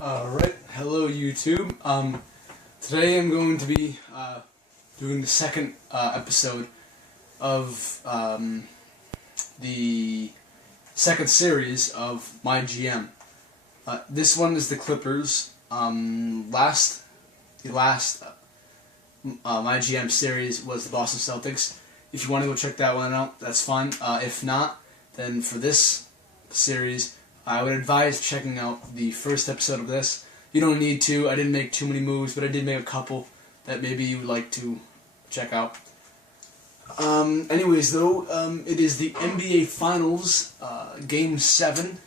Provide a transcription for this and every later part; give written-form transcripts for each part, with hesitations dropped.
Alright, hello YouTube. Today I'm going to be doing the second episode of the second series of my GM. This one is the Clippers. The last my GM series was the Boston Celtics. If you want to go check that one out, that's fine. If not, then for this series, I would advise checking out the first episode of this. You don't need to. I didn't make too many moves, but I did make a couple that maybe you would like to check out. Anyways, though, it is the NBA Finals, Game 7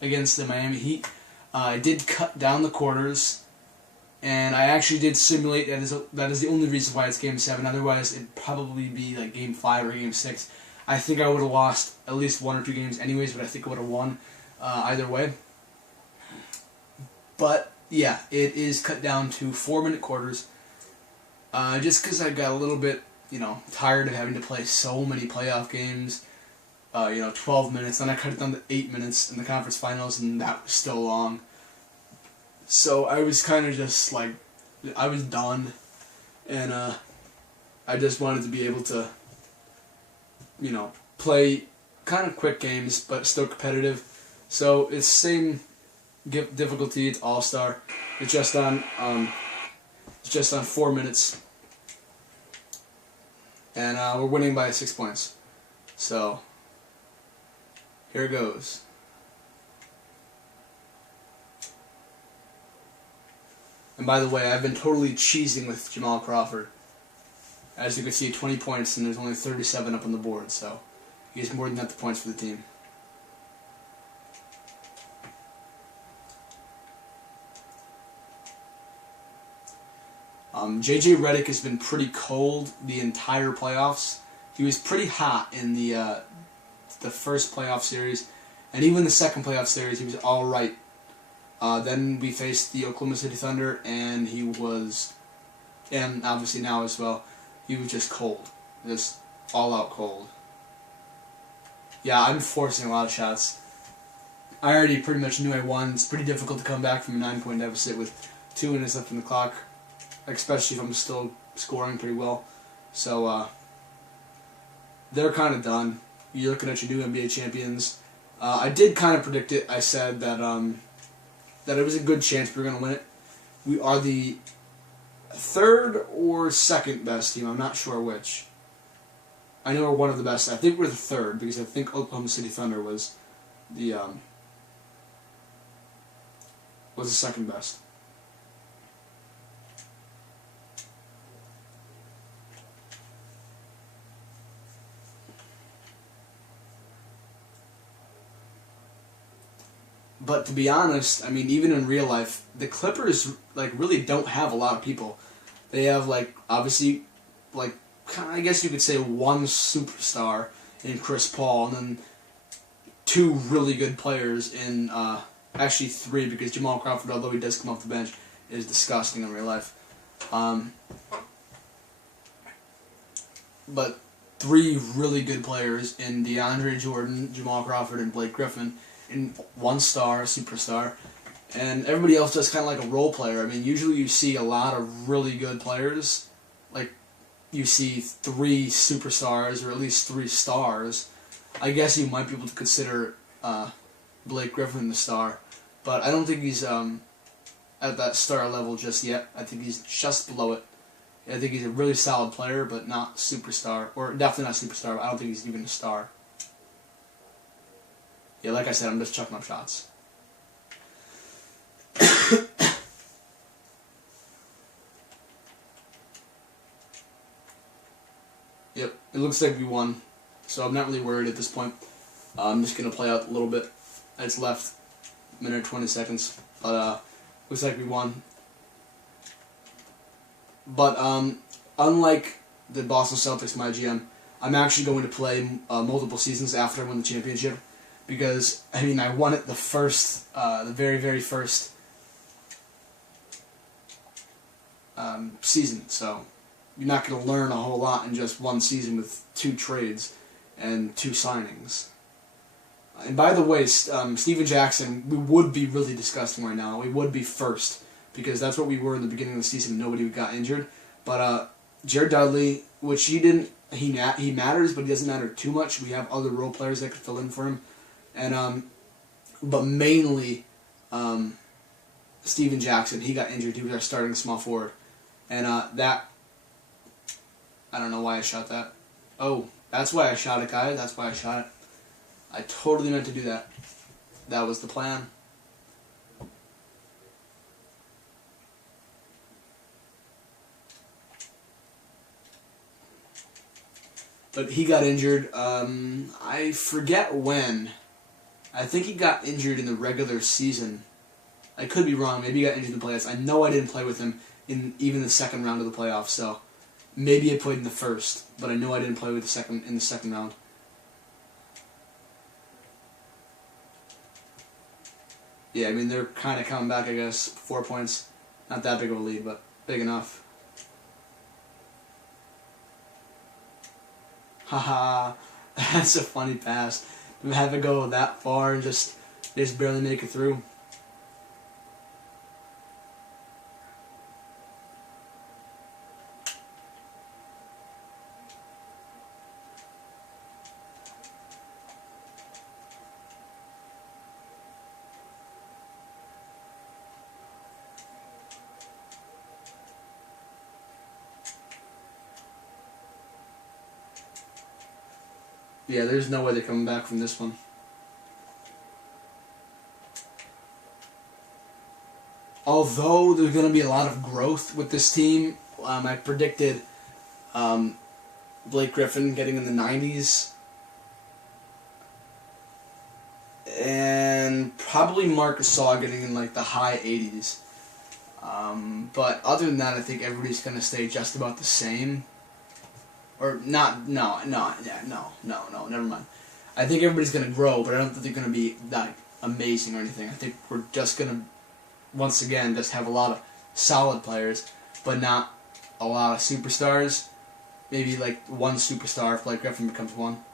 against the Miami Heat. I did cut down the quarters, and I actually did simulate. That is the only reason why it's Game 7. Otherwise, it'd probably be like Game 5 or Game 6. I think I would have lost at least 1 or 2 games anyways, but I think I would have won either way. But yeah, it is cut down to 4-minute quarters. Just because I got a little bit, tired of having to play so many playoff games. 12 minutes. Then I cut it down to 8 minutes in the conference finals, and that was still long. So I was kind of just like, I was done, and I just wanted to be able to, play kind of quick games, but still competitive. So it's same difficulty. It's All-Star. It's just on 4 minutes, and we're winning by 6 points. So here it goes. And by the way, I've been totally cheesing with Jamal Crawford. As you can see, 20 points, and there's only 37 up on the board, so he has more than enough points for the team. JJ Redick has been pretty cold the entire playoffs. He was pretty hot in the first playoff series, and even the second playoff series he was all right. Then we faced the Oklahoma City Thunder, and he was, and obviously now as well, he was just cold, just all out cold. Yeah, I'm forcing a lot of shots. I already pretty much knew I won. It's pretty difficult to come back from a 9-point deficit with 2 minutes left on the clock, especially if I'm still scoring pretty well. So they're kind of done. You're looking at your new NBA champions. I did kind of predict it. I said that that it was a good chance we were going to win it. We are the third or second best team. I'm not sure which. I know we're one of the best. I think we're the third because I think Oklahoma City Thunder was the second best. But to be honest, I mean, even in real life, the Clippers really don't have a lot of people. They have obviously I guess you could say one superstar in Chris Paul, and then 2 really good players in actually 3, because Jamal Crawford, although he does come off the bench, is disgusting in real life. But 3 really good players in DeAndre Jordan, Jamal Crawford, and Blake Griffin. In 1 star, a superstar, and everybody else does kind of like a role player. I mean, usually you see a lot of really good players, like you see 3 superstars or at least 3 stars. I guess you might be able to consider Blake Griffin the star, but I don't think he's at that star level just yet. I think he's just below it. I think he's a really solid player, but not superstar, or definitely not superstar. But I don't think he's even a star. Yeah, like I said, I'm just chucking up shots. Yep, it looks like we won, so I'm not really worried at this point. I'm just going to play out a little bit. It's left, minute 20 seconds, but looks like we won. But unlike the Boston Celtics, my GM, I'm actually going to play multiple seasons after I win the championship. Because, I mean, I won it the very, very first season. So, you're not going to learn a whole lot in just 1 season with 2 trades and 2 signings. And by the way, Steven Jackson, we would be really disgusting right now. We would be first, because that's what we were in the beginning of the season. Nobody got injured. But Jared Dudley, which he matters, but he doesn't matter too much. We have other role players that could fill in for him. And but mainly Steven Jackson, he got injured. He was our starting small forward. And that, I don't know why I shot that. Oh, that's why I shot it, guys. That's why I shot it. I totally meant to do that. That was the plan. But he got injured. I forget when. I think he got injured in the regular season. I could be wrong. Maybe he got injured in the playoffs. I know I didn't play with him in even the second round of the playoffs. So maybe I played in the first, but I know I didn't play with in the second round. Yeah, I mean, they're kind of coming back, I guess. 4 points. Not that big of a lead, but big enough. Haha, that's a funny pass. To have it go that far and just barely make it through. Yeah, there's no way they're coming back from this one. Although there's going to be a lot of growth with this team, I predicted Blake Griffin getting in the 90s. And probably Marc Gasol getting in like the high 80s. But other than that, I think everybody's going to stay just about the same. Or not, no, never mind. I think everybody's going to grow, but I don't think they're going to be that amazing or anything. I think we're just going to, once again, just have a lot of solid players, but not a lot of superstars. Maybe like one superstar if Blake Griffin becomes one.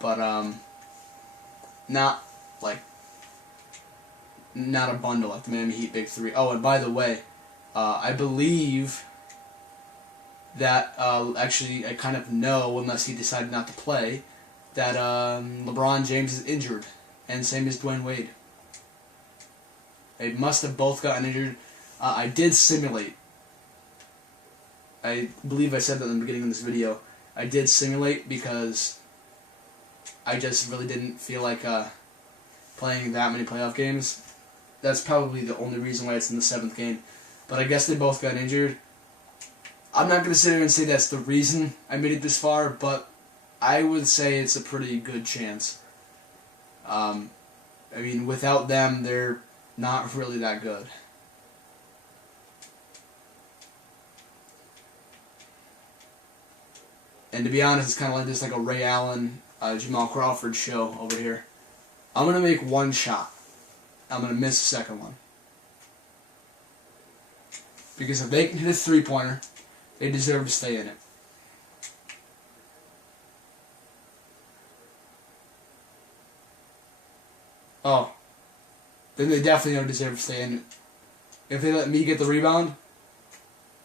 But, not a bundle like the Miami Heat Big Three. Oh, and by the way, I believe that, actually, I kind of know, unless he decided not to play, that LeBron James is injured, and same as Dwayne Wade. They must have both gotten injured. I did simulate. I believe I said that in the beginning of this video. I did simulate because I just really didn't feel like playing that many playoff games. That's probably the only reason why it's in the 7th game. But I guess they both got injured. I'm not going to sit here and say that's the reason I made it this far, but I would say it's a pretty good chance. I mean, without them, they're not really that good. And to be honest, it's kind of like just like a Ray Allen, Jamal Crawford show over here. I'm going to make one shot. I'm going to miss the second one. Because if they can hit a three-pointer, they deserve to stay in it. Oh. Then they definitely don't deserve to stay in it. If they let me get the rebound,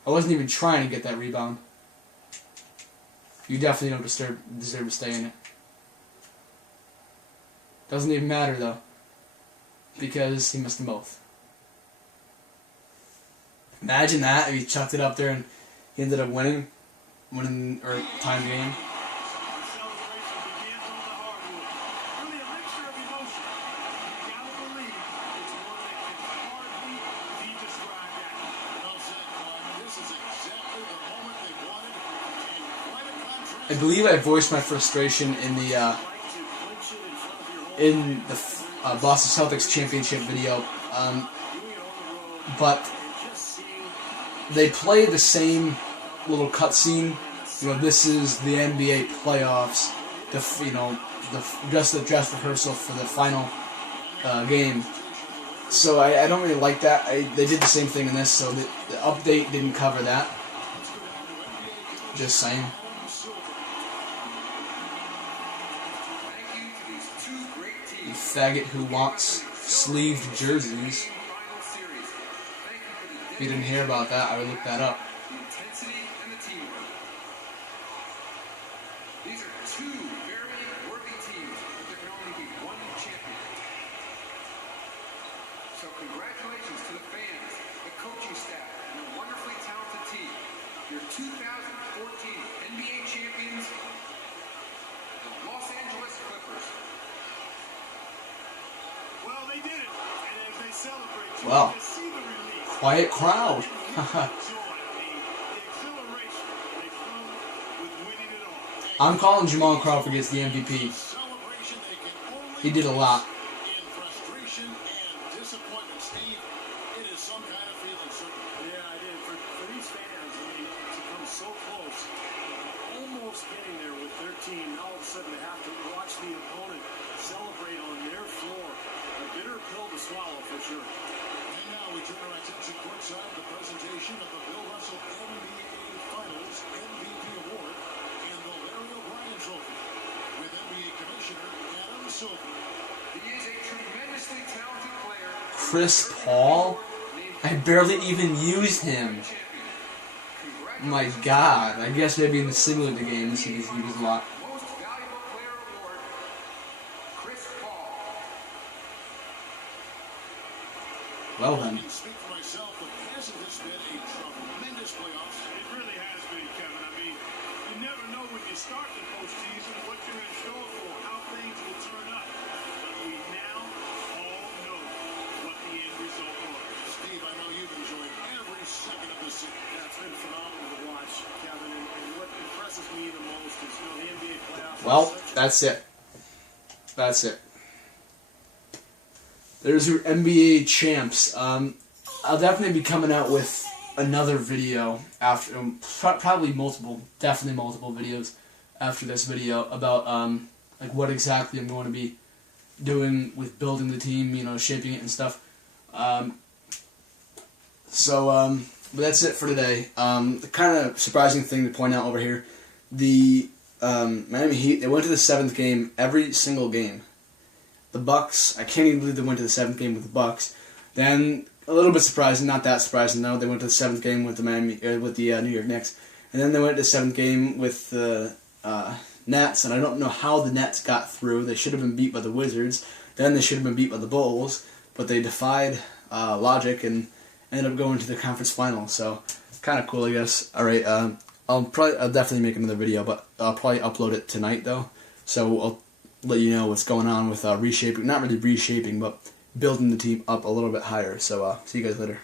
I wasn't even trying to get that rebound. You definitely don't deserve to stay in it. Doesn't even matter though, because he missed them both. Imagine that if he chucked it up there and he ended up winning or tying the game. I believe I voiced my frustration in the Boston Celtics championship video, but they play the same little cutscene. You know, this is the NBA playoffs. Just the dress rehearsal for the final game. So I don't really like that. They did the same thing in this, so the update didn't cover that. Just saying. faggot who wants sleeved jerseys. If you didn't hear about that, I would look that up. These are two very worthy teams, but there can only be one champion. So congratulations to the fans, the coaching staff, and the wonderfully talented team. Your 2014 NBA champions, the Los Angeles Clippers. Well, they did it, and as they celebrate, Wow. you see the relief. Quiet crowd. I'm calling Jamal Crawford gets the MVP. He did a lot. In frustration and disappointment, Steve, it is some kind of feeling, certainly. Yeah, it is. For these fans, I mean, to come so close, almost getting there with their team, now all of a sudden they have to watch the opponent celebrate on their floor. A bitter pill to swallow, for sure. And now we turn our attention courtside to the presentation of the Bill Russell NBA Finals MVP Award and the Larry O'Brien Trophy with NBA Commissioner Adam Silver. He is a tremendously talented player. Chris Paul? I barely even used him. My God. I guess maybe in the simulator games he's used a lot. Most valuable player award, Chris Paul. Well then. I can speak for myself, but hasn't this been a tremendous playoffs? It really has been, Kevin. I mean, you never know when you start the postseason what you're in store for, how things will turn up. But we now all know what the end result was. Steve, I know you've enjoyed every second of this season. Yeah, it's been phenomenal to watch, Kevin. And what impresses me the most is, the NBA playoffs. Well, that's it. That's it. There's your NBA champs. I'll definitely be coming out with another video after, definitely multiple videos after this video about like what exactly I'm going to be doing with building the team, shaping it and stuff. But that's it for today. The kind of surprising thing to point out over here, the Miami Heat, they went to the 7th game every single game. The Bucks, I can't even believe they went to the 7th game with the Bucks. Then a little bit surprising, not that surprising though. They went to the 7th game with the New York Knicks, and then they went to the 7th game with the Nets. And I don't know how the Nets got through. They should have been beat by the Wizards. Then they should have been beat by the Bulls, but they defied logic and ended up going to the conference finals. So kind of cool, I guess. All right, I'll definitely make another video, but I'll probably upload it tonight though. So I'll let you know what's going on with reshaping, not really reshaping, but building the team up a little bit higher. So see you guys later.